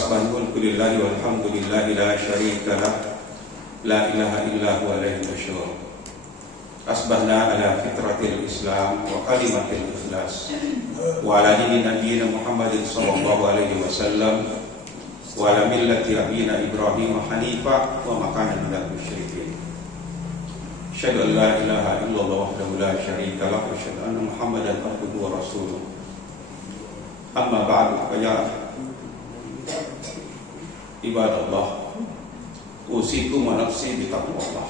فأصبح الملك لله والحمد لله لا شريك له لا إله إلا هو عليه النشور. أصبحنا على فطرة الإسلام وكلمة الإخلاص وعلى دين نبينا محمد صلى الله عليه وسلم وعلى ملة أبينا إبراهيم حنيفا وما كان من المشركين. أشهد أن لا إله إلا الله وحده لا شريك له وأشهد أن محمدا عبده ورسوله. أما بعد فيا عباد الله أوصيكم ونفسي بتقوى الله.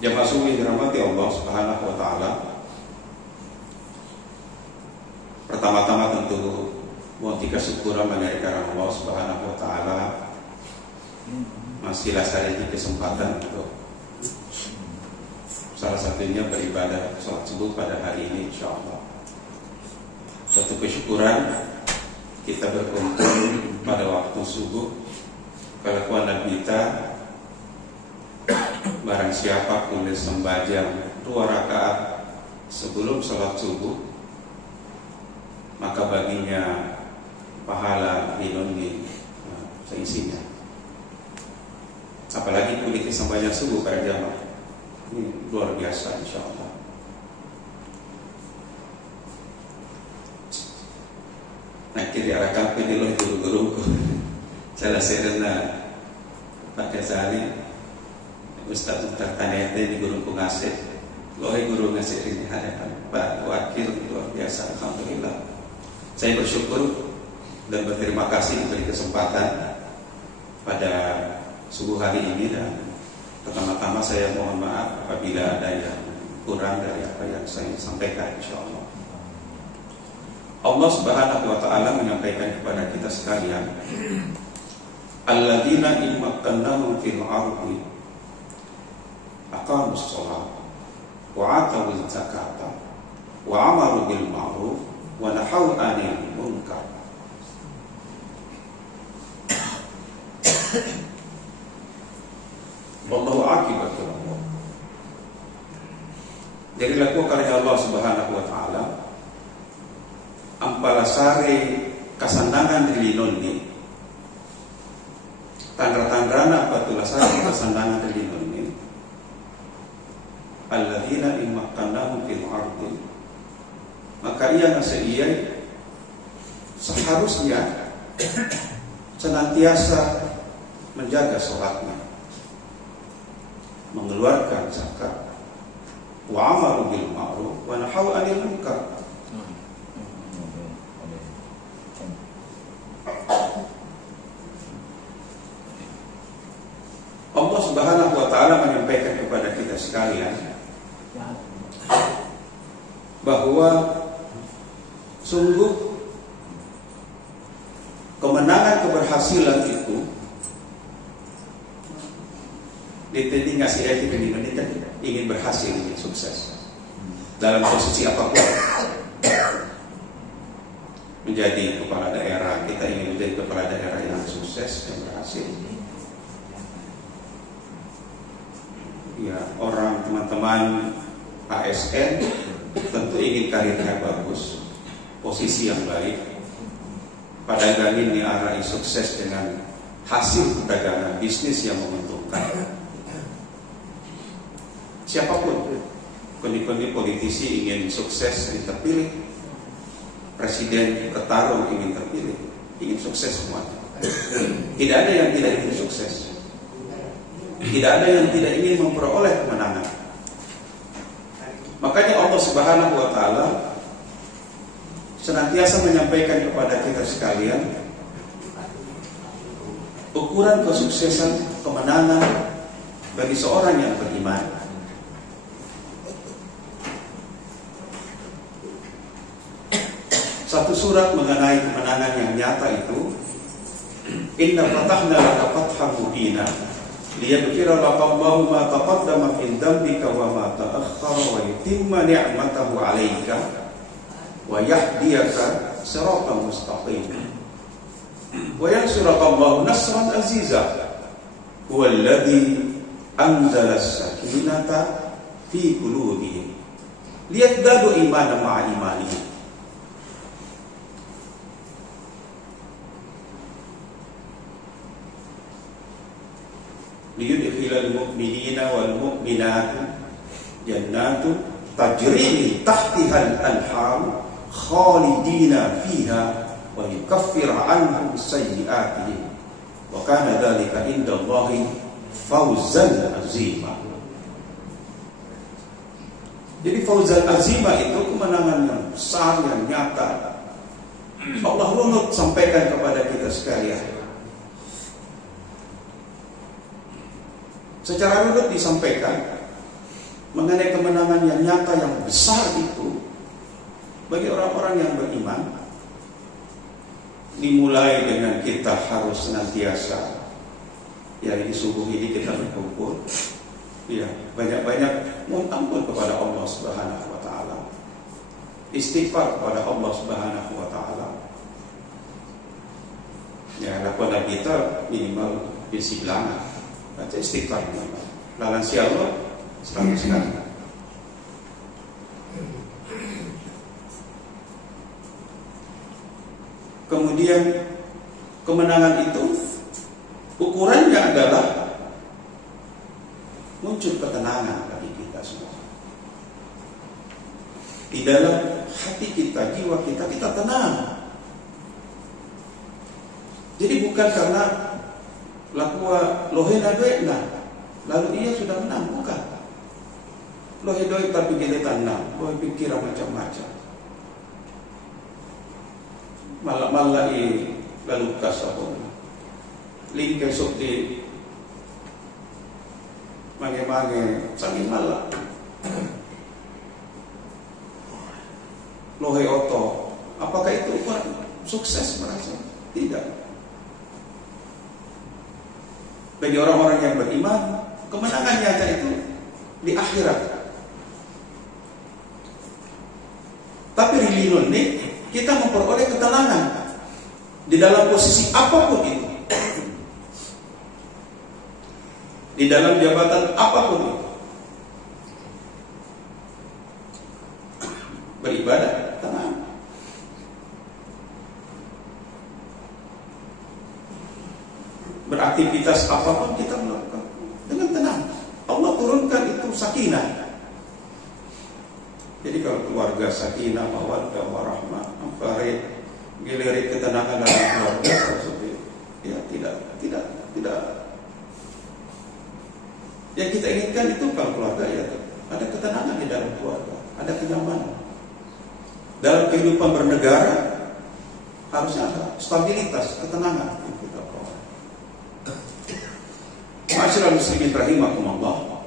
Jamaah subuh yang dirahmati Allah Subhanahu wa taala. Pertama-tama tentu mohon kesyukuran mengenai Allah Subhanahu wa taala masih lasari kesempatan untuk salah satunya beribadah salat subuh pada hari ini insyaallah. Suatu kesyukuran kita berkumpul pada waktu subuh. Kelakuan Nabi kita, barang siapa boleh sembahyang 2 rakaat sebelum salat subuh, maka baginya pahala dinoni seisinya. Apalagi kulit sembahyang subuh pada jamaah, ini luar biasa insyaallah. Nah kita arahkan penilai guru-guru salah serena pada sehari Ustaz tertanya di guru ngasih, guru ngasih ini hadapan Pak Wakil luar biasa, alhamdulillah. Saya bersyukur dan berterima kasih diberi kesempatan pada subuh hari ini, dan pertama-tama saya mohon maaf apabila ada yang kurang dari apa yang saya sampaikan insyaallah. Allah Subhanahu wa taala menyampaikan kepada kita sekalian, alladzina in makkannahum fil ardi aqamus shalah wa atawuz zakata wa amaru bil ma'ruf wa nahaw 'anil munkar. Wallahu aqibatul umur. Jadi lakukan oleh Allah Subhanahu wa taala ampalasari kasandangan dilinonni tandra-tandrana patulasari kasandangan dilinonni alladzina immakannahum fil ardi, maka ia ngasiyai seharusnya senantiasa menjaga sholatnya, mengeluarkan zakat, wa amaru bil ma'ruf wa nahaw 'anil munkar. Allah Subhanahu wa taala menyampaikan kepada kita sekalian bahwa sungguh kemenangan keberhasilan itu ditending ngasih ayat ini menit ingin berhasil, ingin sukses dalam posisi apapun. Menjadi kepala daerah, kita ingin menjadi kepala daerah yang sukses dan berhasil. Ya, orang teman-teman ASN tentu ingin karirnya bagus, posisi yang baik, pada ini arahi sukses dengan hasil perdagangan bisnis yang menguntungkan. Siapapun, kondi-kondi politisi ingin sukses, ingin terpilih, presiden bertarung ingin terpilih, ingin sukses semua. Tidak ada yang tidak ingin sukses. Tidak ada yang tidak ingin memperoleh kemenangan. Makanya Allah Subhanahu wa taala senantiasa menyampaikan kepada kita sekalian ukuran kesuksesan kemenangan bagi seorang yang beriman. Satu surat mengenai kemenangan yang nyata itu, inna fatahna laka fathan mubina liyaghfira laka Allahu ma taqaddama min dhanbika wa ma ta'akhkhara wa yutimma ni'matahu 'alaika wa yahdiyaka siratan mustaqima wa yansuraka Allahu nasran aziza huwa alladhi anzala as-sakinata fi qulubihim liyazdadu imanan ma'a imanihim. liyudkhilal mu'minina wal mu'minati jannatu tajri min tahtihal anhar khalidina fiha wa yukaffir anhum sayyi'atihim wa kana dzalika indallahi fawzan azima. Jadi fawzan azima itu kemenangan yang besar, yang nyata. Allah runut sampaikan kepada kita sekalian. Secara runut disampaikan mengenai kemenangan yang nyata, yang besar itu bagi orang-orang yang beriman. Dimulai dengan kita harus senantiasa, ya ini subuh ini kita berkumpul, ya banyak-banyak mohon ampun kepada Allah Subhanahu wa taala. Istighfar kepada Allah Subhanahu wa taala. Ya, lakukan kita minimal bisi belanga. Baca istighfar minimal. Lalan si Allah selalu sekali. Kemudian kemenangan itu ukurannya adalah muncul ketenangan bagi kita semua. Di dalam hati kita, jiwa kita, kita tenang. Jadi bukan karena lakua lohena doekna lalu ia sudah menang, bukan. Lohe doek tapi kita tenang, lohe pikiran macam-macam. Malah lalu kasabon. Lingkai sok di mage-mage sangi malah. Lohe oto, apakah itu ukuran sukses merasa? Tidak. Bagi orang-orang yang beriman, kemenangan nyata itu di akhirat. Tapi rililun nih, kita memperoleh ketenangan di dalam posisi apapun itu, di dalam jabatan apapun itu. Beribadah tenang. Beraktivitas apapun kita melakukan dengan tenang. Allah turunkan itu sakinah. Jadi kalau keluarga sakinah, mawaddah, warahmah, amfare, gilirit ketenangan dalam keluarga, ya tidak. Yang kita inginkan itu kalau keluarga ya ada ketenangan di dalam keluarga, ada kenyamanan. Dalam kehidupan bernegara harusnya ada stabilitas, ketenangan yang kita peroleh. Ma'asyiral muslimin rahimakumullah.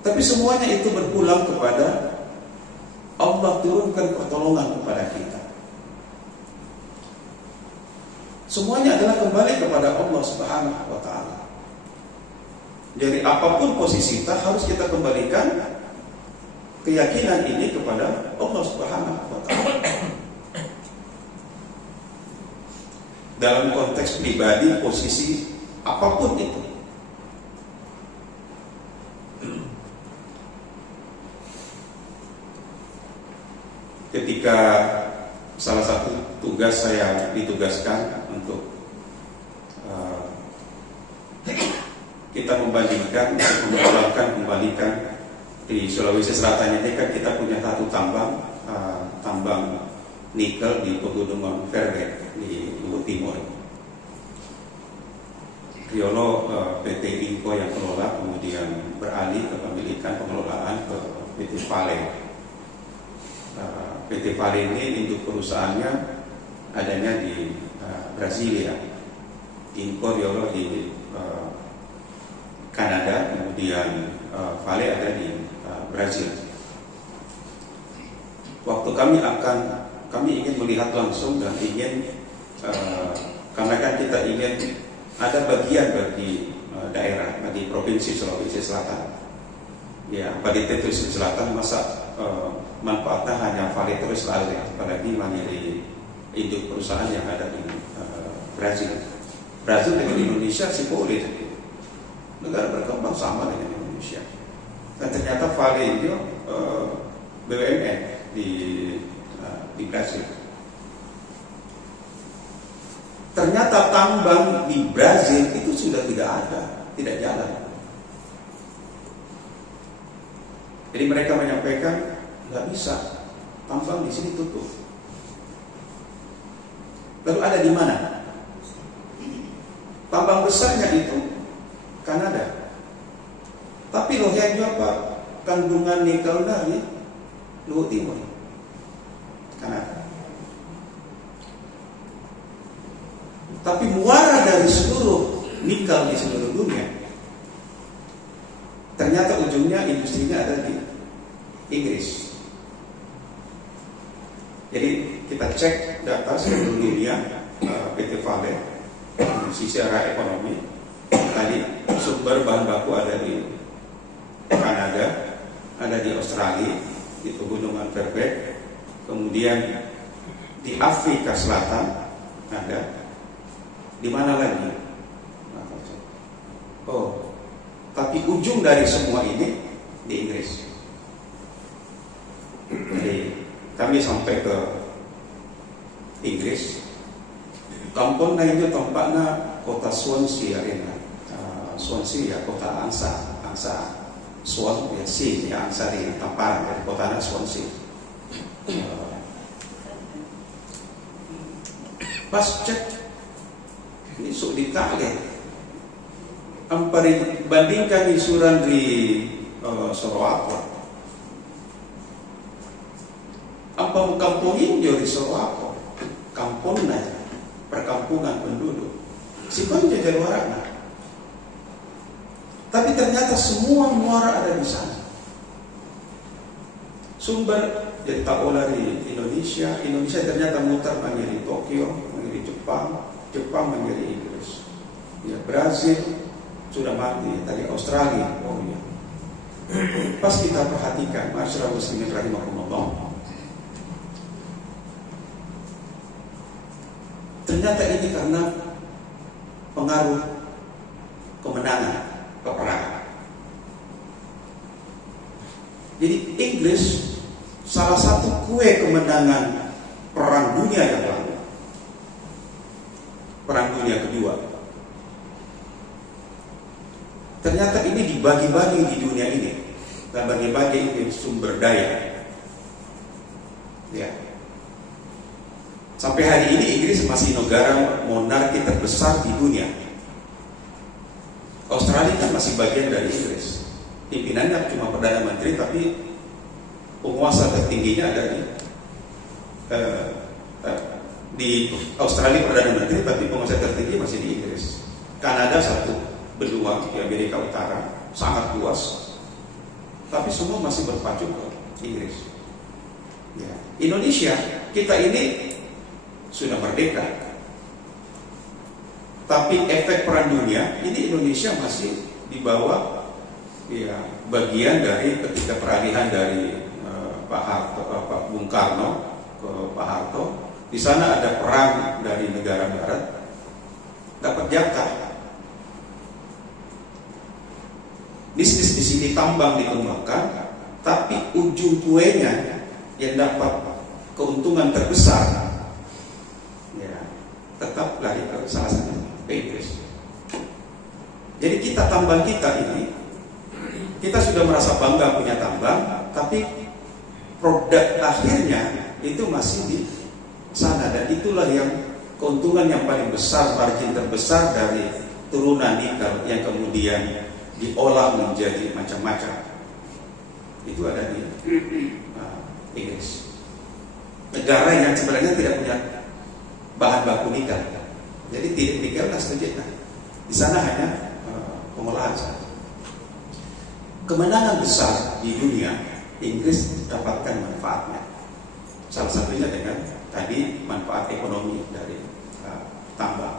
Tapi semuanya itu berpulang kepada Allah turunkan pertolongan kepada kita. Semuanya adalah kembali kepada Allah Subhanahu wa taala. Jadi apapun posisi kita harus kita kembalikan keyakinan ini kepada Allah Subhanahu wa taala. Dalam konteks pribadi, posisi apapun itu. Ketika salah satu tugas saya ditugaskan untuk kita membandingkan, kembalikan di Sulawesi Selatan ini kan kita punya satu tambang nikel di Pegunungan Verweg di Luhut Timur. Riolo PT Inco yang kelola, kemudian beralih kepemilikan pengelolaan ke PT Vale. PT Vale ini induk perusahaannya adanya di Brasilia. Inco Riolo di Kanada, kemudian Vale ada di Brazil. Waktu kami ingin melihat langsung dan ingin karena kan kita ingin ada bagian bagi daerah, bagi provinsi Sulawesi Selatan. Ya, bagi Sulawesi Selatan masa manfaatnya hanya Vale terus lalu ya, apalagi mandiri induk perusahaan yang ada di Brazil. Brazil dengan Indonesia sih boleh, negara berkembang sama dengan Indonesia. Dan ternyata Vale itu BUMN di Brazil. Ternyata tambang di Brazil itu sudah tidak ada, tidak jalan. Jadi mereka menyampaikan nggak bisa, tambang di sini tutup. Lalu ada di mana? Tambang besarnya itu Kanada. Tapi loh yang apa? Kandungan nikel dari Luhut Timur, Kanada. Tapi muara dari seluruh nikel di seluruh dunia, ternyata ujungnya industrinya ada di Inggris. Jadi kita cek data seluruh dunia, PT Vale, secara ekonomi, tadi sumber bahan baku ada di Kanada, ada di Australia, di Pegunungan Fairbanks, kemudian di Afrika Selatan ada, di mana lagi? Oh, tapi ujung dari semua ini di Inggris. Jadi kami sampai ke Inggris, kampung itu tempatnya kota Swansea arena. Swansea ya kota angsa Swan ya si ya angsa di tamparan dari kota Swansea. Pas cek ini sok ditarik, ampari bandingkan isuran di Sorowako. Apa kampung Injo di Sorowako, kampungnya perkampungan penduduk, si konjo jadi warna. Tapi ternyata semua muara ada di sana. Sumber jadi tak olah di Indonesia ternyata muter mengirim Tokyo, mengirim Jepang mengirim Inggris. Ya Brazil sudah mati, tadi Australia, oh ya. Pas kita perhatikan, masyarakat muslimin rahimahumullah, ternyata ini karena pengaruh kemenangan peperangan. Jadi Inggris salah satu kue kemenangan perang dunia yang lalu, perang dunia kedua. Ternyata ini dibagi-bagi di dunia ini, dan bagi-bagi ini sumber daya. Ya. Sampai hari ini Inggris masih negara monarki terbesar di dunia. Australia kan masih bagian dari Inggris. Pimpinannya cuma Perdana Menteri, tapi penguasa tertingginya ada di Australia Perdana Menteri, tapi penguasa tertinggi masih di Inggris. Kanada satu benua di Amerika Utara, sangat luas, tapi semua masih berpacu ke Inggris. Ya. Indonesia, kita ini sudah merdeka, tapi efek perang dunia ini Indonesia masih di bawah ya bagian dari ketika peralihan dari Bung Karno ke Pak Harto. Di sana ada perang dari negara barat, dapat jatah. Bisnis di sini tambang dikembangkan, tapi ujung kuenya yang dapat keuntungan terbesar ya tetap lari ke salah satu ke Inggris. Jadi kita tambang kita ini, kita sudah merasa bangga punya tambang, tapi produk akhirnya itu masih di sana, dan itulah yang keuntungan yang paling besar, margin terbesar dari turunan nikel yang kemudian diolah menjadi macam-macam. Itu ada di Inggris, negara yang sebenarnya tidak punya bahan baku nikel. Jadi tidak nikel saja. Di sana hanya pengolahan saja. Kemenangan besar di dunia, Inggris dapatkan manfaatnya. Salah satunya dengan tadi manfaat ekonomi dari tambang.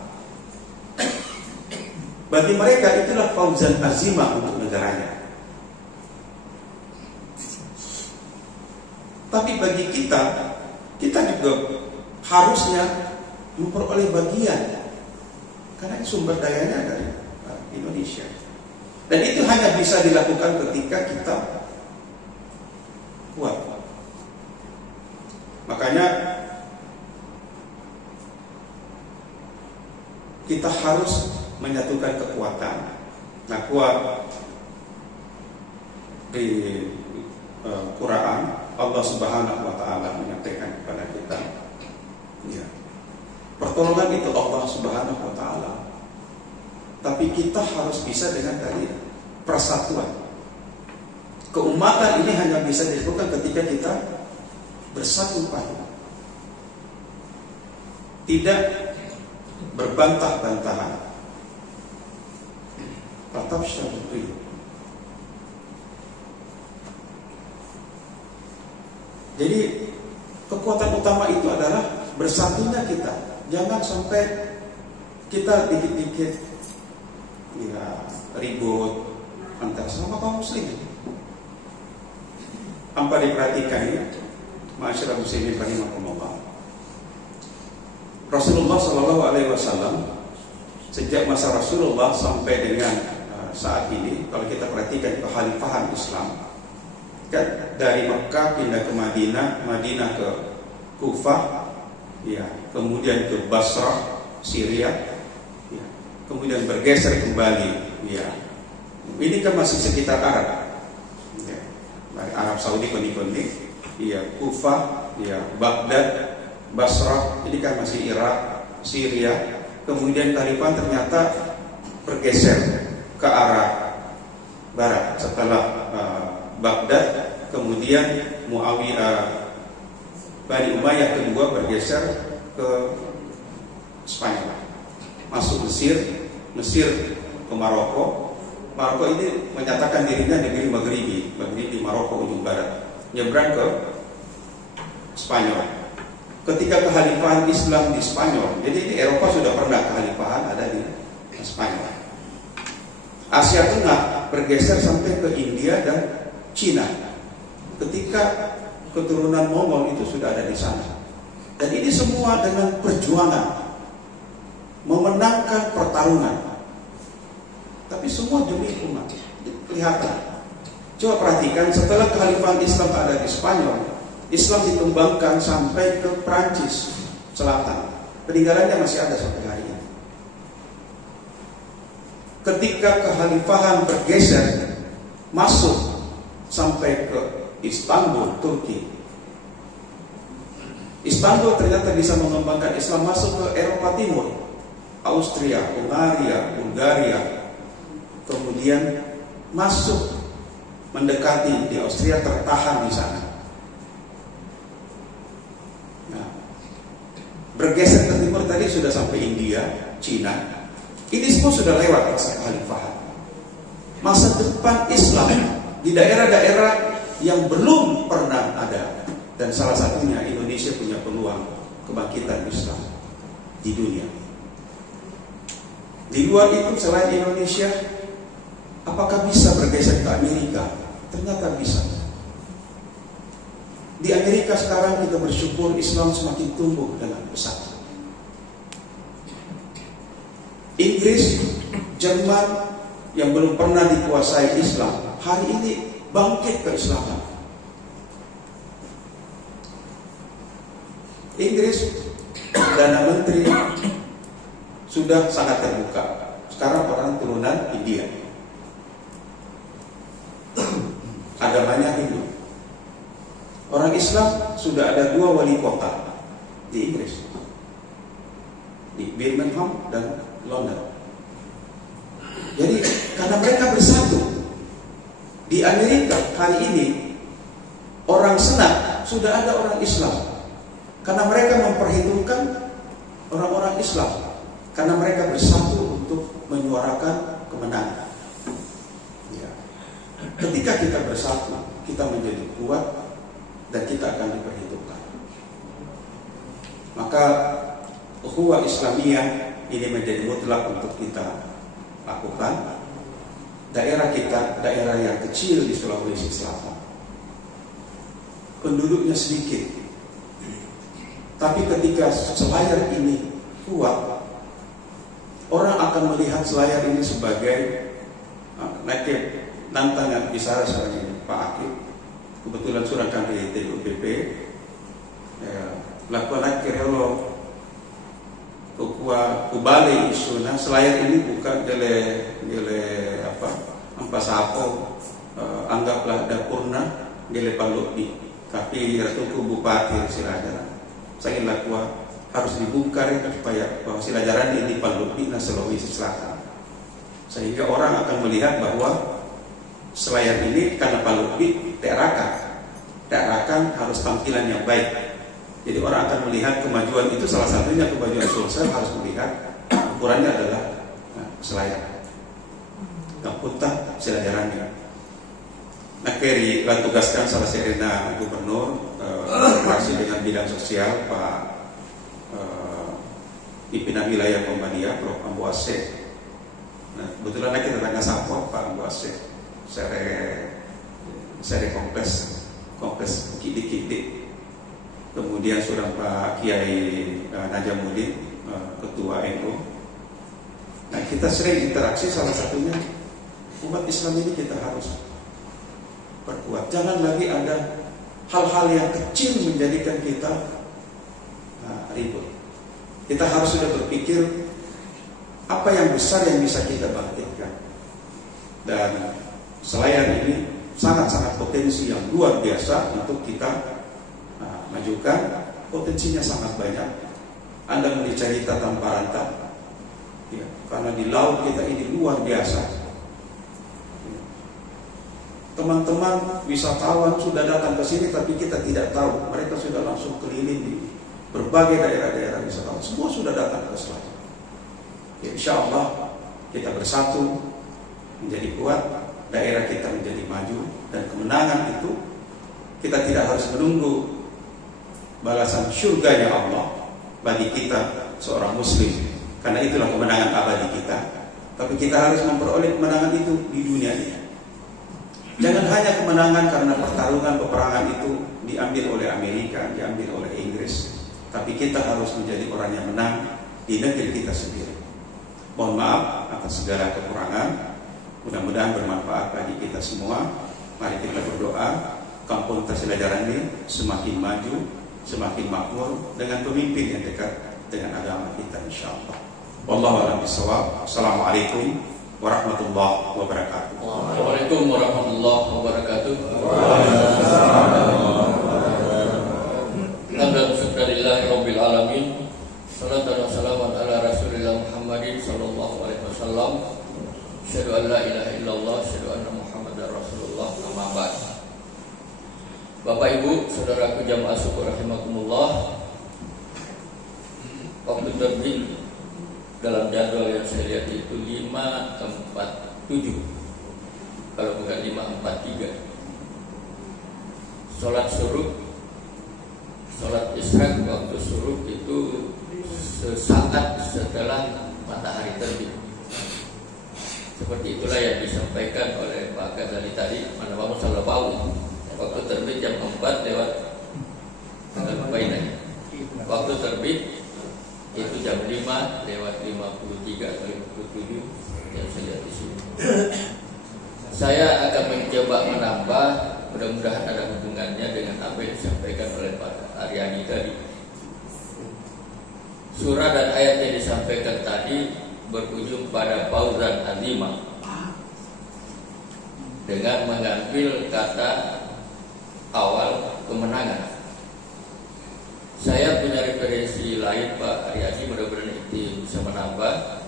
Bagi mereka itulah fauzan azimah untuk negaranya. Tapi bagi kita juga harusnya memperoleh bagian, karena sumber dayanya dari Indonesia. Dan itu hanya bisa dilakukan ketika kita kuat. Makanya kita harus menyatukan kekuatan. Nah, kuat di Quran Allah Subhanahu wa taala menyampaikan kepada kita, ya, pertolongan itu Allah Subhanahu wa taala. Tapi kita harus bisa dengan tadi persatuan. Keumatan ini hanya bisa dilakukan ketika kita bersatu padu, tidak berbantah-bantahan. Jadi kekuatan utama itu adalah bersatunya kita. Jangan sampai kita dikit-dikit ya ribut antara sama kaum muslim. Tanpa diperhatikan ya, ma'asyiral muslimin rahimakumullah. Rasulullah Shallallahu Alaihi Wasallam sejak masa Rasulullah sampai dengan saat ini, kalau kita perhatikan kekhalifahan Islam, kan dari Mekah pindah ke Madinah, Madinah ke Kufah, ya, kemudian ke Basrah, Syria, ya, kemudian bergeser kembali, ya. Ini kan masih sekitar Arab, ya, Arab Saudi kondi-kondi, ya, Kufah, ya, Baghdad, Basrah, ini kan masih Irak, Syria. Kemudian Taliban ternyata bergeser ke arah barat setelah Baghdad. Kemudian Muawiyah Bani Umayyah kedua bergeser ke Spanyol, masuk Mesir, Mesir ke Maroko. Maroko ini menyatakan dirinya negeri Maghribi Maroko ujung barat, nyebrang ke Spanyol. Ketika kekhalifahan Islam di Spanyol, jadi di Eropa sudah pernah kekhalifahan ada di Spanyol. Asia Tengah bergeser sampai ke India dan Cina. Ketika keturunan Mongol itu sudah ada di sana. Dan ini semua dengan perjuangan memenangkan pertarungan. Tapi semua demi umat. Kelihatan. Coba perhatikan, setelah kekhalifahan Islam ada di Spanyol, Islam dikembangkan sampai ke Prancis Selatan. Peninggalannya masih ada sampai hari ini. Ketika kekhalifahan bergeser masuk sampai ke Istanbul, Turki. Istanbul ternyata bisa mengembangkan Islam masuk ke Eropa Timur, Austria, Hungaria, Bulgaria. Kemudian masuk mendekati di Austria, tertahan di sana. Bergeser ke timur tadi sudah sampai India, Cina. Ini semua sudah lewat masa kekhalifahan. Masa depan Islam di daerah-daerah yang belum pernah ada. Dan salah satunya Indonesia punya peluang kebangkitan Islam di dunia. Di luar itu selain Indonesia, apakah bisa bergeser ke Amerika? Ternyata bisa. Di Amerika sekarang kita bersyukur Islam semakin tumbuh dengan pesat. Inggris, Jerman yang belum pernah dikuasai Islam, hari ini bangkit keislaman. Inggris, Perdana Menteri sudah sangat terbuka. Sekarang orang turunan India. Agamanya Hindu. Orang Islam sudah ada 2 wali kota di Inggris, di Birmingham dan London. Jadi karena mereka bersatu. Di Amerika hari ini orang senat sudah ada orang Islam, karena mereka memperhitungkan orang-orang Islam, karena mereka bersatu untuk menyuarakan kemenangan. Ya. Ketika kita bersatu, kita menjadi kuat dan kita akan diperhitungkan. Maka ukhuwah Islamiyah ini menjadi mutlak untuk kita lakukan. Daerah kita, daerah yang kecil di Sulawesi Selatan, penduduknya sedikit, tapi ketika Selayar ini kuat, orang akan melihat Selayar ini sebagai nantangan bisa sebagai Pak Akib. Kebetulan surahkan di TUPP lakukan kirelo kekuatan tua kubali isuna selayar ini bukan gele apa sapo anggaplah dapurna gele palupi tapi ratu bupati Silajaran saya lakwa harus dibuka supaya bahwa Silajaran ini palupi na Sulawesi Selatan sehingga orang akan melihat bahwa selayar ini karena palupi terakan harus tampilan yang baik. Jadi orang akan melihat kemajuan itu salah satunya kemajuan Sulsel harus melihat ukurannya adalah selayar. Kaputa Silajarannya. Nah, Keri tugaskan salah serena gubernur berkoordinasi dengan bidang sosial Pak pimpinan wilayah Pembadia Prof. Ambu Asep. Nah, kebetulan kita tanya sapa Pak Ambu Asep. Sere kompleks Kidi. Kemudian sudah Pak Kiai Najamuddin Ketua NU. Nah, kita sering interaksi salah satunya umat Islam ini kita harus perkuat. Jangan lagi ada hal-hal yang kecil menjadikan kita ribut. Kita harus sudah berpikir apa yang besar yang bisa kita bangkitkan. Dan selayar ini sangat-sangat potensi yang luar biasa untuk kita majukan. Potensinya sangat banyak. Anda mau cerita tanpa rantang ya, karena di laut kita ini luar biasa. Teman-teman wisatawan sudah datang ke sini tapi kita tidak tahu. Mereka sudah langsung keliling di berbagai daerah-daerah wisatawan. Semua sudah datang ke selayar. Ya, insya Allah kita bersatu menjadi kuat, daerah kita menjadi maju, dan kemenangan itu kita tidak harus menunggu balasan surganya Allah bagi kita seorang muslim, karena itulah kemenangan abadi kita. Tapi kita harus memperoleh kemenangan itu di dunia ini. Jangan hanya kemenangan karena pertarungan peperangan itu diambil oleh Amerika, diambil oleh Inggris, tapi kita harus menjadi orang yang menang di negeri kita sendiri. Mohon maaf atas segala kekurangan. Mudah-mudahan bermanfaat bagi kita semua. Mari kita berdoa kampung Silajaran ini semakin maju, semakin makmur dengan pemimpin yang dekat dengan agama kita insyaallah. Wallahu a'lam bishawab. Assalamualaikum warahmatullahi wabarakatuh. Waalaikumsalam warahmatullahi wabarakatuh. Alhamdulillah syukralillahi rabbil alamin. Salatu wassalamu ala Rasulillah Muhammadin sallallahu alaihi wasallam. Asyhadu an la ilaha illallah, asyhadu anna Muhammadar Rasulullah. Amma ba'd. Bapak Ibu, saudaraku jamaah syukur rahimakumullah. Waktu terbit dalam jadwal yang saya lihat itu 5.47. Kalau bukan 5.43. Salat syuruk, salat isyraq waktu syuruk itu sesaat setelah matahari terbit. Seperti itulah yang disampaikan oleh Pak Ghazali tadi. Mana kamu salah tahu? Waktu terbit jam 4 lewat waktu terbit itu jam 5 lewat 53 atau 57 yang saya lihat di sini. Saya akan mencoba menambah, mudah-mudahan ada hubungannya dengan apa yang disampaikan oleh Pak Aryani tadi. Surah dan ayat yang disampaikan tadi berujung pada fauzan azimah dengan mengambil kata awal kemenangan. Saya punya referensi lain Pak Aryani, mudah-mudahan itu bisa menambah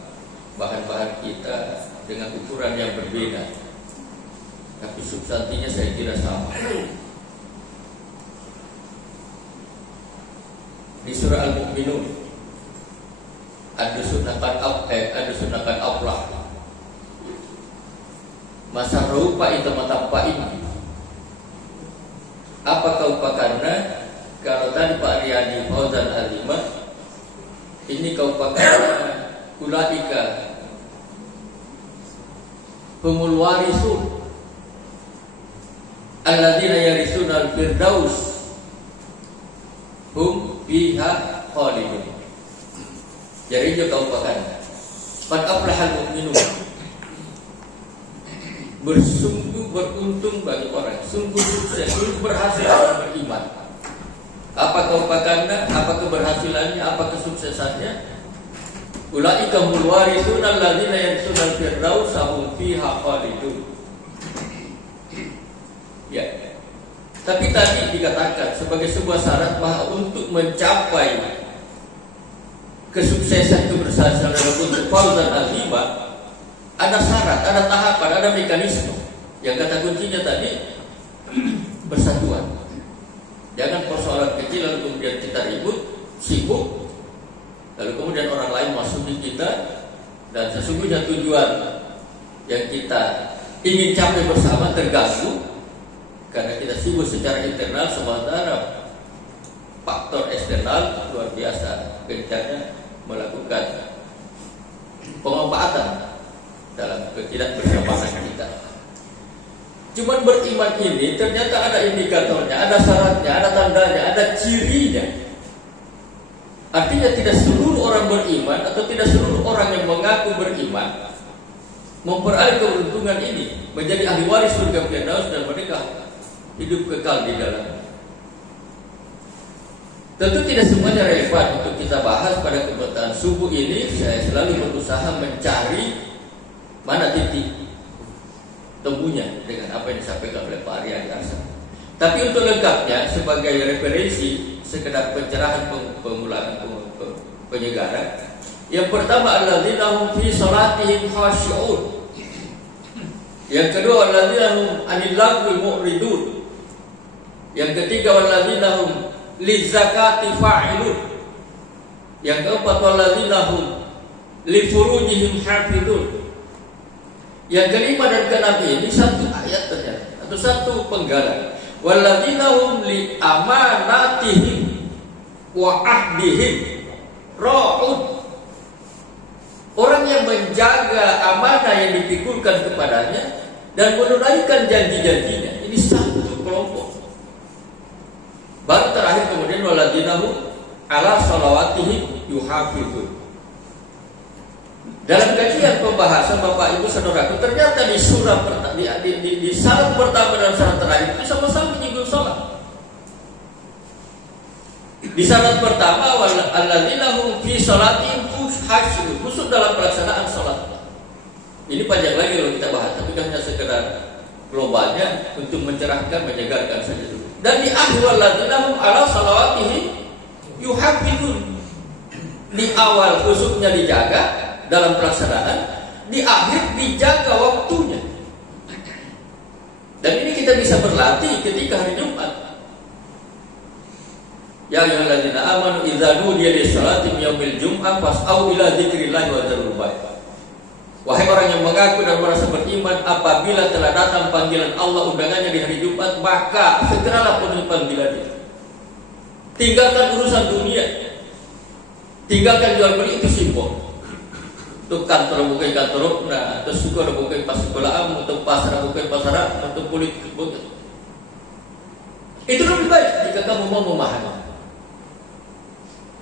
bahan-bahan kita dengan ukuran yang berbeda, tapi substansinya saya kira sama. Di surah Al-Mu'minun ada sunakan aflah masa rupa itu mata ini. Apakah upakarna? Kalau tadi Pak Aryani fauzan azimah, ini kaupakarna ulaika humul warisun alladzina yarisuna al-firdaus hum fiha khalidun. Jadi juga kaupakarna qad aflahal mu'minun, bersungguh beruntung bagi orang, sungguh sukses, sungguh berhasil orang beriman. Apa kaupakarna, apa keberhasilannya, apa kesuksesannya? Ulaika humul warithuna alladzina yarsuna al-firdausa hum fiha khalidun. Ya. Tapi tadi dikatakan sebagai sebuah syarat bahwa untuk mencapai kesuksesan keberhasilan dalam bentuk fauzan azimah ada syarat, ada tahapan, ada mekanisme. Yang kata kuncinya tadi persatuan. Jangan persoalan kecil lalu kemudian kita ribut, sibuk, lalu kemudian orang lain masuk di kita, dan sesungguhnya tujuan yang kita ingin capai bersama terganggu karena kita sibuk secara internal, sementara faktor eksternal luar biasa gencarnya melakukan pemanfaatan dalam ketidakbersamaan kita. Cuman beriman ini ternyata ada indikatornya, ada syaratnya, ada tandanya, ada cirinya. Artinya tidak seluruh orang beriman atau tidak seluruh orang yang mengaku beriman memperoleh keuntungan ini menjadi ahli waris surga Firdaus dan mereka hidup kekal di dalamnya. Tentu tidak semuanya relevan untuk kita bahas pada kesempatan subuh ini. Saya selalu berusaha mencari mana titik temunya dengan apa yang disampaikan oleh Pak Arya Yarsa. Tapi untuk lengkapnya sebagai referensi sekedar pencerahan pengulangan penyegaran. Yang pertama alladzina hum fi salatihim khashi'un. Yang kedua alladzina hum 'anil lagwi mu'ridun. Yang ketiga walladzina hum lizakati fa'ilun. Yang keempat walladzina hum li furujihim hafizun. Yang kelima dan keenam ini satu ayat ternyata atau satu penggalan. Walladzina hum li amanatihim wa ahdihim ra'ud. Orang yang menjaga amanah yang dipikulkan kepadanya dan menunaikan janji-janjinya. Ini satu kelompok. Baru terakhir kemudian walladzina hum ala shalawatihim yuhafizun. Dalam kajian pembahasan Bapak Ibu Saudaraku, ternyata di surah di syarat pertama dan syarat terakhir itu sama-sama menyinggung salat. Di syarat pertama alladzina hum fi salatihim khashi'un, khusus dalam pelaksanaan salat. Ini panjang lagi kalau kita bahas, tapi hanya sekedar globalnya untuk mencerahkan, menyegarkan saja dulu. Dan di akhir alladzina hum ala shalawatihim yuhafizun. Di awal khususnya dijaga dalam pelaksanaan, di akhir dijaga waktunya. Dan ini kita bisa berlatih ketika hari Jumat. Ya ayyuhalladzina amanu idza nudiya lis-salati min yaumil jum'ah fas'au ila dzikrillahi wa dzarul bai'. Wahai orang yang mengaku dan merasa beriman, apabila telah datang panggilan Allah undangannya di hari Jumat, maka segeralah penuhi panggilan itu. Tinggalkan urusan dunia. Tinggalkan jual beli, itu simpel. Untuk kantor bukan kantor, nah, untuk sekolah bukan pas sekolah, untuk pasar bukan pasar, untuk kulit bukan. Itu lebih baik jika kamu mau memahami.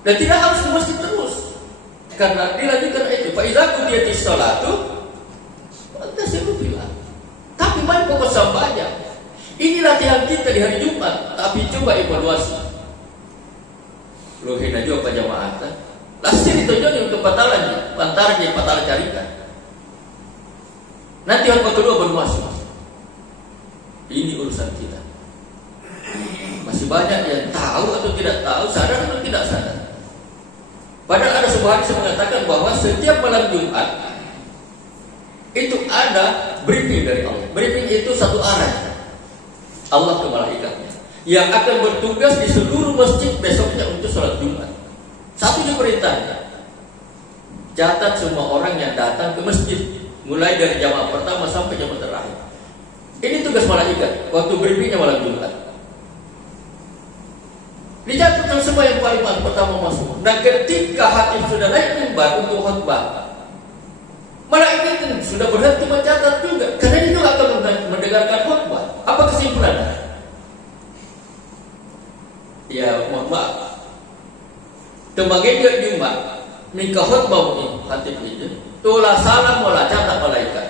Dan tidak harus mesti terus, karena dilanjutkan itu. Fa idza qudiyatis sholatu fantasiru fillah. Tapi mari pokok sampainya. Ini latihan kita di hari Jumat. Tapi coba evaluasi. Lo hina juga apa jamaah kan? Lasir ditunjukkan untuk patalannya, pantarnya, patalan carikan. Nanti orang kedua baru masuk. Ini urusan kita. Masih banyak yang tahu atau tidak tahu, sadar atau tidak sadar. Padahal ada sebuah hadis yang mengatakan bahwa setiap malam Jumat itu ada briefing dari Allah. Briefing itu satu arah. Allah ke malaikatnya yang akan bertugas di seluruh masjid besoknya untuk sholat Jumat. Satu perintahnya, catat semua orang yang datang ke masjid, mulai dari jamaah pertama sampai jamaah terakhir. Ini tugas malaikat waktu briefingnya malam Jumat. Dicatat semua yang paling pertama masuk. Nah, ketika hakim sudah naik mimbar untuk khutbah, malaikat sudah berhenti mencatat juga, karena itu akan mendengarkan khutbah. Apa kesimpulannya? Ya, mohon maaf. Tembagai dia Jumat, nikah khutbah ini khatib itu, tulah salam wala catat malaikat.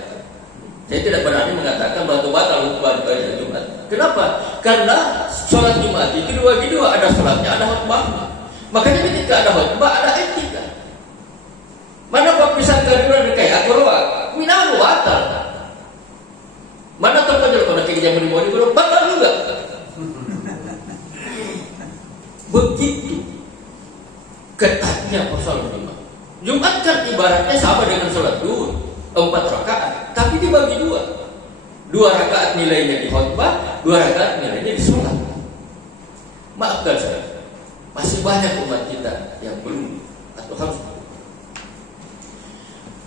Saya tidak berani mengatakan bahwa batal khutbah di Jumat. Kenapa? Karena sholat Jumat itu dua ada sholatnya, ada khutbahnya. Makanya ketika ada khutbah ada etika. Mana yang beribadah belum batal juga. Begitu ketatnya persoalan Jumat. Jumat kan ibaratnya sama dengan sholat duhur, 4 rakaat, tapi dibagi 2. 2 rakaat nilainya di khutbah, 2 rakaat nilainya di sholat. Maafkan saya, masih banyak umat kita yang belum atau harus.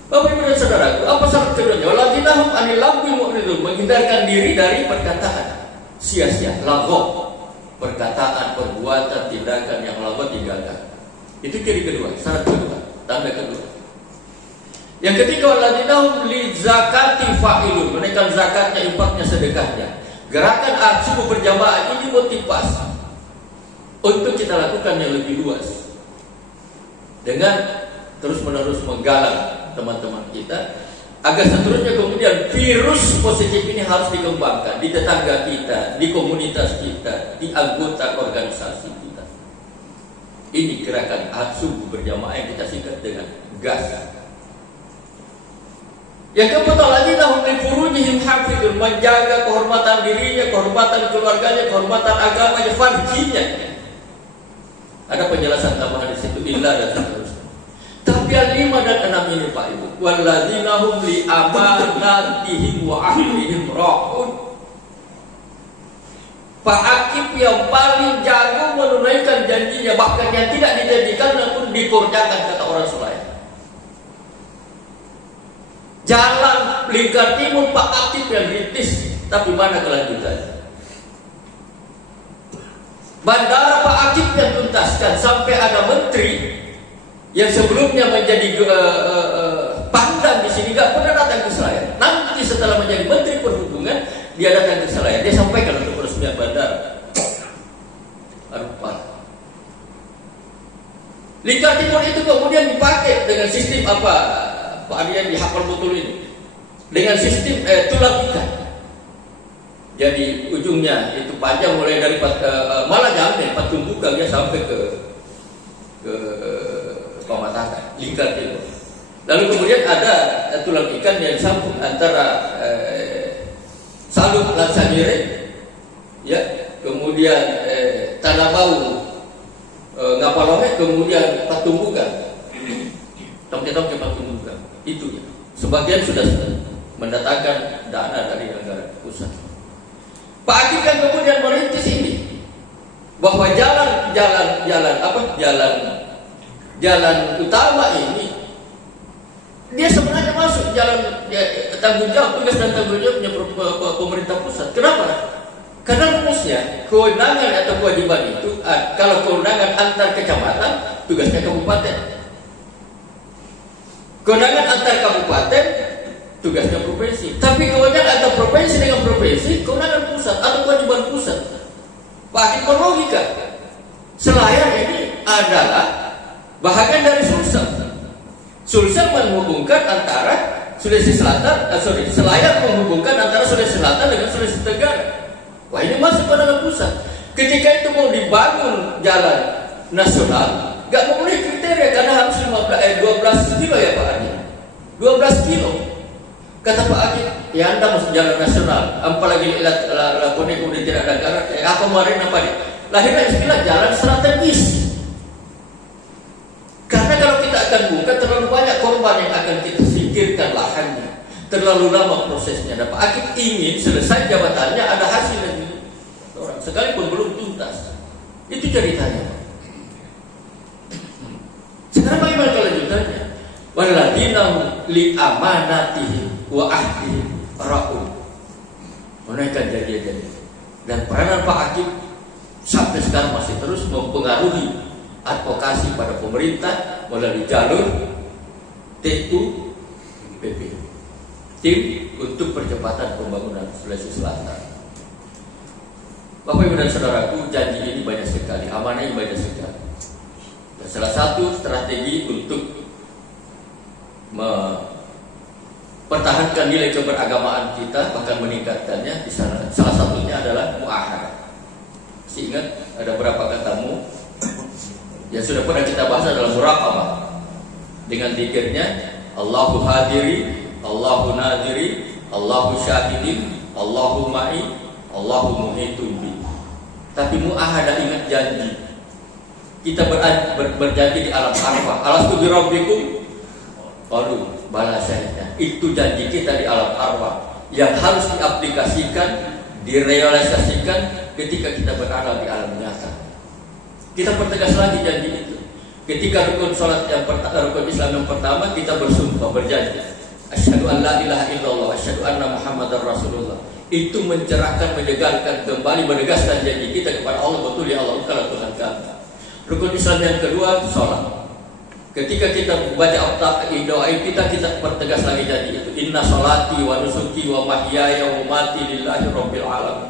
Bapak Ibu dan Saudaraku, apa syarat keduanya? Waladinahum anil lagwi mu'ridun, menghindarkan diri dari perkataan sia-sia, lagho, perkataan, perbuatan, tindakan yang lagho tinggalkan. Itu ciri kedua, syarat kedua, tanda kedua. Yang ketiga, waladinahum li zakati fa'ilun, menaikkan zakatnya, infaknya, sedekahnya. Gerakan subuh berjamaah ini motivasi untuk kita lakukan yang lebih luas dengan terus-menerus menggalang teman-teman kita agar seterusnya kemudian virus positif ini harus dikembangkan di tetangga kita, di komunitas kita, di anggota organisasi kita. Ini gerakan subuh berjamaah yang kita singkat dengan gas. Yang keempat, alladzina hum li furujihim hafizun, menjaga kehormatan dirinya, kehormatan keluarganya, kehormatan agamanya, farjinya. Ada penjelasan tambahan di situ, illa dan seterusnya. Tapi yang 5 dan 6 ini Pak Ibu, walladzina hum li amanatihim wa ahdihim ra'un. Pak Akib yang paling jago menunaikan janjinya, bahkan yang tidak dijanjikan pun dikerjakan, kata orang Sulaya. Jalan lingkar timur Pak Akib yang rintis, tapi mana kelanjutannya? Bandara Pak Akib yang tuntaskan, sampai ada menteri yang sebelumnya menjadi pandang di sini nggak pernah datang ke Selayar. Nanti setelah menjadi Menteri Perhubungan, dia datang ke Selayar. Dia sampaikan untuk peresmian bandara. Lingkar timur itu kemudian dipakai dengan sistem apa? Pak Adian dihafal betul ini. Dengan sistem tulang ikan. Jadi ujungnya itu panjang mulai dari malah Jamben, Patumbukan dia sampai ke Pamatangan, lingkar timur. Lalu kemudian ada tulang ikan yang sambung antara Saluk Lansamire, ya, kemudian Tanah Bau, Ngapalohe, kemudian Patumbukan, Tongke-tongke Patumbukan. Itu ya. Sebagian sudah mendatangkan dana dari negara pusat. Pak Akib kan kemudian merintis ini bahwa jalan utama ini dia sebenarnya masuk jalan tanggung jawab, tugas dan tanggung jawabnya pemerintah pusat. Kenapa? Karena rumusnya kewenangan atau kewajiban itu kalau kewenangan antar kecamatan, tugasnya kabupaten. Kewenangan antar kabupaten, tugasnya provinsi. Tapi kewenangan antar provinsi dengan provinsi, kewenangan pusat atau kewajiban pusat. Pak Akib berlogika, Selayar ini adalah bahagian dari Sulsel. Sulsel menghubungkan antara Sulawesi Selatan, Selayar menghubungkan antara Sulawesi Selatan dengan Sulawesi Tenggara. Wah, ini masuk pada pusat. Ketika itu mau dibangun jalan nasional, nggak memenuhi kriteria karena harus 12 kilo ya Pak Adi. 12 kilo. Kata Pak Akib, ya Anda masuk jalan nasional, apalagi laporan kemudian tidak ada garat. Apa kemarin apa nih? Lahirnya istilah jalan strategis. Karena kalau kita akan buka, terlalu banyak korban yang akan kita singkirkan lahannya. Terlalu lama prosesnya. Dan Pak Akib ingin selesai jabatannya ada hasil dari orang, sekalipun belum tuntas. Itu ceritanya. Sekarang bagaimana kelanjutannya? Walladzina li amanatihim wa ahdihim ra'un. Menaikkan janji-janji. Dan peranan Pak Akib sampai sekarang masih terus mempengaruhi advokasi pada pemerintah melalui jalur TUPP, Tim untuk Percepatan Pembangunan Sulawesi Selatan. Bapak Ibu dan Saudaraku, janji ini banyak sekali, amanah ini banyak sekali. Dan salah satu strategi untuk mempertahankan nilai keberagamaan kita, bahkan meningkatkannya, di sana salah satunya adalah mu'ahadah. Masih ingat ada berapa katamu yang sudah pernah kita bahas dalam muraqabah dengan zikirnya Allahu hadiri, Allahu nadiri, Allahu syahidin, Allahu ma'i, Allahu muhitun bi. Tapi mu'ahadah, ingat janji. Kita berjanji di alam arwah. Alastu bi rabbikum? Qalu bala syahidna. Itu janji kita di alam arwah yang harus diaplikasikan, direalisasikan ketika kita berada di alam nyata. Kita pertegas lagi janji itu. Ketika rukun salat yang pertama, rukun Islam yang pertama, kita bersumpah, berjanji. Asyhadu an la ilaha illallah, asyhadu anna Muhammadar Rasulullah. Itu mencerahkan, menyegarkan, kembali menegaskan janji kita kepada Allah. Betul ya Allah, Engkaulah Tuhan kami. Rukun Islam yang kedua, salat. Ketika kita membaca doa kita pertegas lagi janji itu. Inna salati wa nusuki wa mahyaya wa mati lillahi rabbil alamin.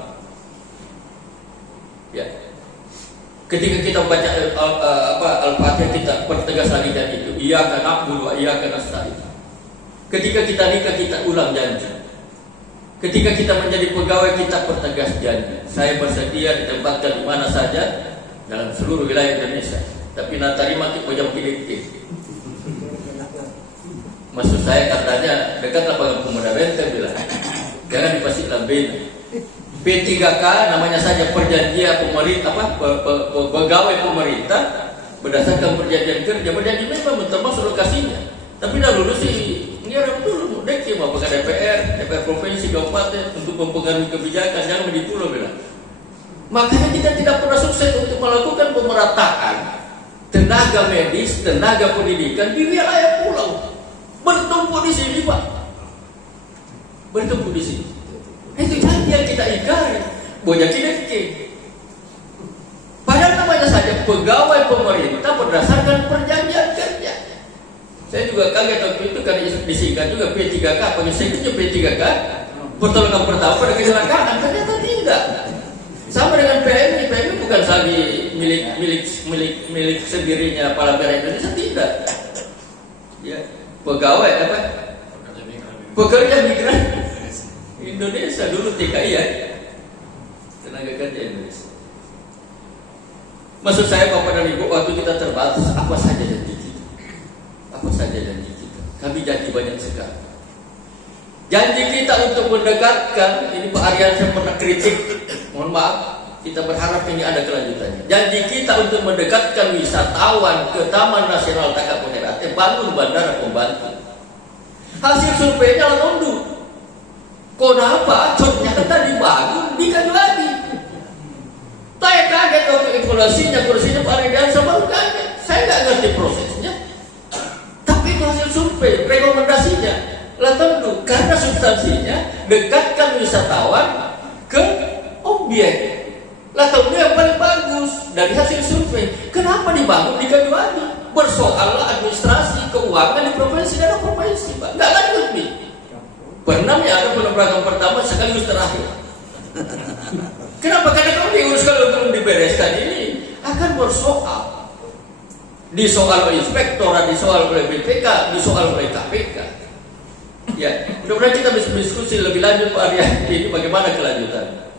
Ya. Ketika kita membaca Al-Fatihah, kita pertegas lagi janji itu. Iyyaka na'budu wa iyyaka nasta'in. Ketika kita nikah, kita ulang janji. Ketika kita menjadi pegawai, kita pertegas janji. Saya bersedia ditempatkan di mana saja dalam seluruh wilayah Indonesia. Tapi natarima kita jam pilih. Maksud saya katanya dekat lapangan pemuda Benteng bilang, jangan di Pasir Lambena. P3K namanya saja perjanjian pemerintah, pegawai pemerintah berdasarkan perjanjian kerja. Perjanjian memang termasuk lokasinya. Tapi dahulu sih ngira dulu deki mau ke DPR provinsi, kabupaten untuk mempengaruhi kebijakan, jangan di pulau bilang. Makanya kita tidak pernah sukses untuk melakukan pemerataan tenaga medis, tenaga pendidikan di wilayah pulau. Bertumpu di sini, Pak. Bertumpu di sini. Itu janji yang kita ingkari. Bojak deki. Padahal namanya saja pegawai pemerintah berdasarkan perjanjian kerja. Saya juga kaget waktu itu karena disingkat juga P3K, pengisahnya P3K. Pertolongan pertama pada kecelakaan, ternyata tidak. Sama dengan PMI, PMI bukan lagi milik sendirinya Palang Merah Indonesia, tidak. Ya, pegawai apa? Pekerja migran Indonesia dulu TKI ya, tenaga kerja Indonesia. Maksud saya Bapak dan Ibu, waktu kita terbatas, apa saja janji kita? Apa saja janji kita? Kami janji banyak sekali. Janji kita untuk mendekatkan, ini Pak Aryan saya pernah kritik, mohon maaf, kita berharap ini ada kelanjutannya. Janji kita untuk mendekatkan wisatawan ke Taman Nasional Takabonerate, bangun bandara pembantu. Hasil surveinya Londo. Kenapa? Ternyata dibangun, dikaji lagi. Saya kaget waktu evaluasinya, kursinya Pak Aryan sama kaget. Saya nggak ngerti prosesnya. Tapi itu hasil survei, rekomendasinya. Lah tentu karena substansinya dekatkan wisatawan ke objek. Lah tentu yang paling bagus dari hasil survei. Kenapa dibangun di Kajuwadi? Bersoal administrasi keuangan di provinsi dan provinsi, Pak. Nggak lanjut nih. Pernah ya ada penebrakan pertama sekaligus terakhir. Kenapa? Karena kalau diurus kalau belum dibereskan ini akan bersoal. Disoal oleh inspektorat, disoal oleh BPK, disoal oleh KPK. Ya, mudah-mudahan kita bisa diskusi lebih lanjut Pak Arya ini bagaimana kelanjutan.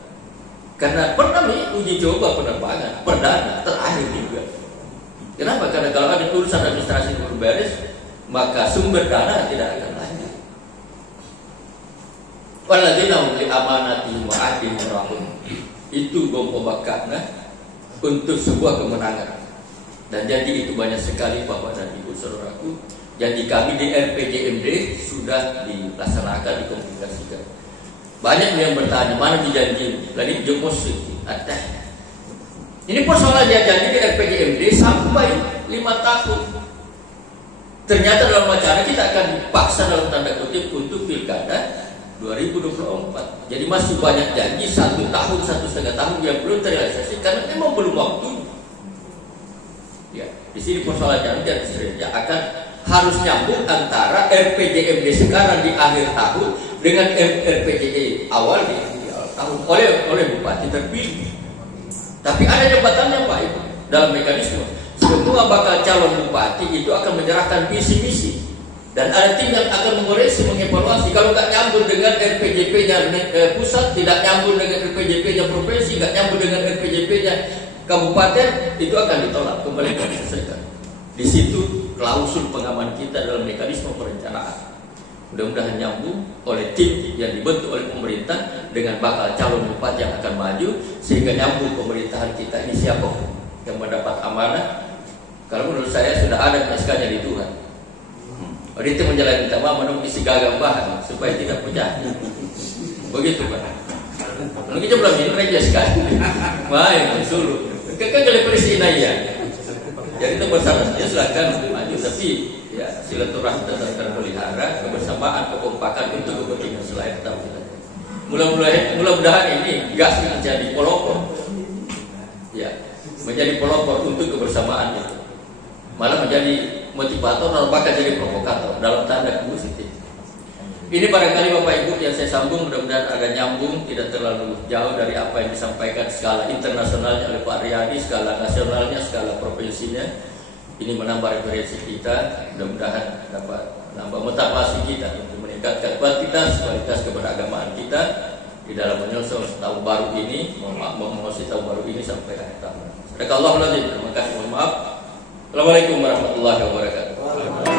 Karena pernah nih uji coba penerbangan perdana terakhir juga. Kenapa? Karena kalau ada urusan administrasi belum beres, maka sumber dana tidak akan lanjut. Walladzina hum li amanatihim wa ahdihim ra'un. Itu pembakaran untuk sebuah kemenangan. Dan jadi itu banyak sekali Bapak dan Ibu saudaraku. Janji kami di RPJMD sudah dilaksanakan, dikomunikasikan. Banyak yang bertanya, mana dijanji? Lagi jumos ada. Ini persoalannya janji di RPJMD sampai 5 tahun. Ternyata dalam wacana kita akan dipaksa dalam tanda kutip untuk pilkada 2024. Jadi masih banyak janji 1 tahun, 1,5 tahun yang belum terrealisasi karena memang belum waktu. Ya, di sini persoalan janji dan istrinya akan harus nyambung antara RPJMD sekarang di akhir tahun dengan RPJMD awal di awal tahun oleh bupati terpilih. Tapi ada jabatannya Pak Ibu dalam mekanisme. Semua bakal calon bupati itu akan menyerahkan visi misi dan ada tim yang akan mengoreksi, mengevaluasi. Kalau nggak nyambung dengan RPJP-nya pusat, tidak nyambung dengan RPJP-nya provinsi, nggak nyambung dengan RPJP-nya kabupaten, itu akan ditolak kembali diselesaikan. Di situ klausul pengaman kita dalam mekanisme perencanaan. Mudah-mudahan nyambung oleh tim yang dibentuk oleh pemerintah dengan bakal calon bupati yang akan maju, sehingga nyambung pemerintahan kita ini siapa yang mendapat amanah. Kalau menurut saya sudah ada SK-nya di Tuhan. Itu menjalani utama menunggu isi gagal bahan supaya tidak pecah. Begitu Pak. Kalau kita belum ini aja sekali. Main suruh. Kan kalau presiden ya. Jadi itu bersama ya silakan maju, tapi ya silaturahmi tetap terpelihara, kebersamaan, kekompakan untuk kepentingan selain tetap kita. Mudah-mudahan ini gas menjadi pelopor. Ya, menjadi pelopor untuk kebersamaan itu. Malah menjadi motivator atau bahkan jadi provokator dalam tanda positif. Ini barangkali Bapak Ibu yang saya sambung, mudah-mudahan agak nyambung, tidak terlalu jauh dari apa yang disampaikan skala internasionalnya oleh Pak Riyadi, skala nasionalnya, skala provinsinya. Ini menambah referensi kita, mudah-mudahan dapat menambah motivasi kita untuk meningkatkan kualitas keberagamaan kita di dalam menyusul tahun baru ini, memasuki tahun baru ini sampai akhir tahun. Sadaqallahul Azim. Terima kasih, mohon maaf. Assalamualaikum warahmatullahi wabarakatuh.